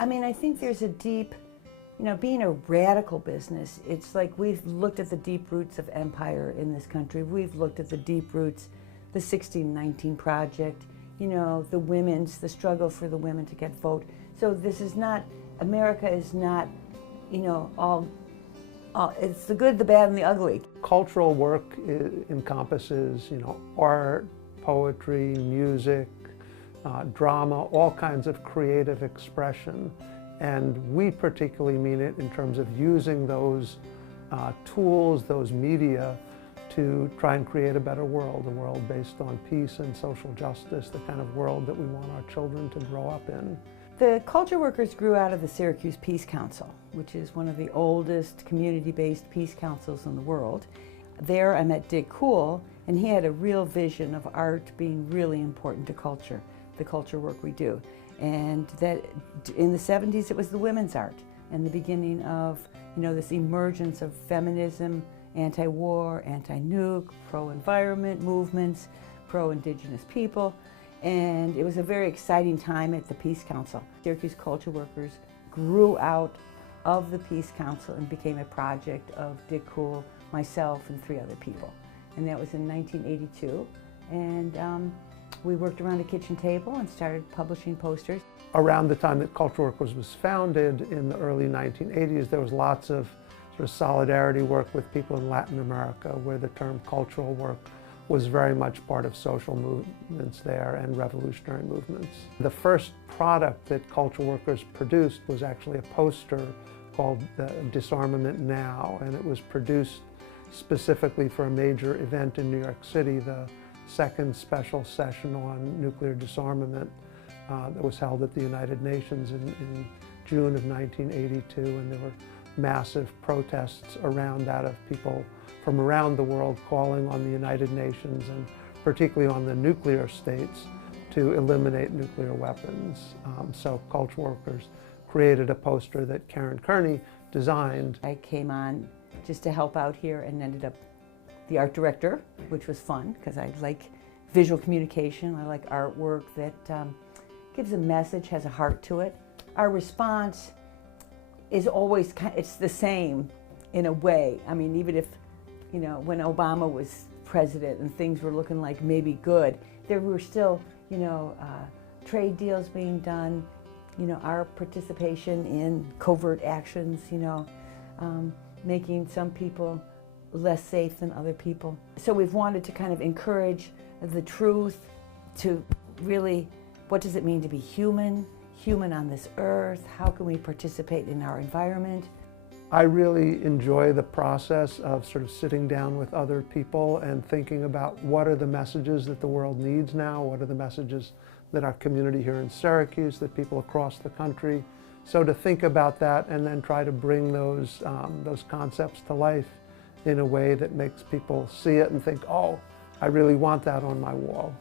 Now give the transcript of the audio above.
I mean, I think there's a deep, being a radical business, it's like we've looked at the deep roots of empire in this country. We've looked at the deep roots, the 1619 Project, the struggle for the women to get vote. So this is not, America is not, all it's the good, the bad, and the ugly. Cultural work encompasses, art, poetry, music, drama, all kinds of creative expression. And we particularly mean it in terms of using those tools, those media, to try and create a better world, a world based on peace and social justice, the kind of world that we want our children to grow up in. The Cultural Workers grew out of the Syracuse Peace Council, which is one of the oldest community-based peace councils in the world. There I met Dick Cool, and he had a real vision of art being really important to culture, the culture work we do. And that in the 70s it was the women's art and the beginning of this emergence of feminism, anti-war, anti-nuke, pro-environment movements, pro-indigenous people. And it was a very exciting time at the Peace Council. Syracuse Cultural Workers grew out of the Peace Council and became a project of Dick Cool, myself, and 3 other people. And that was in 1982. And we worked around a kitchen table and started publishing posters. Around the time that Cultural Workers was founded in the early 1980s, there was lots of sort of solidarity work with people in Latin America, where the term cultural work was very much part of social movements there and revolutionary movements. The first product that Cultural Workers produced was actually a poster called Disarmament Now, and it was produced specifically for a major event in New York City, the second special session on nuclear disarmament that was held at the United Nations in June of 1982, and there were massive protests around that of people from around the world calling on the United Nations and particularly on the nuclear states to eliminate nuclear weapons. So Cultural Workers created a poster that Karen Kearney designed. I came on just to help out here and ended up the art director, which was fun because I like visual communication. I like artwork that gives a message, has a heart to it. Our response is always, it's the same in a way. I mean, even if, when Obama was president and things were looking like maybe good, there were still, trade deals being done, our participation in covert actions, making some people less safe than other people. So we've wanted to kind of encourage the truth, to really, what does it mean to be human on this earth? How can we participate in our environment? I really enjoy the process of sort of sitting down with other people and thinking about what are the messages that the world needs now, what are the messages that our community here in Syracuse, that people across the country. So to think about that and then try to bring those concepts to life in a way that makes people see it and think, oh, I really want that on my wall.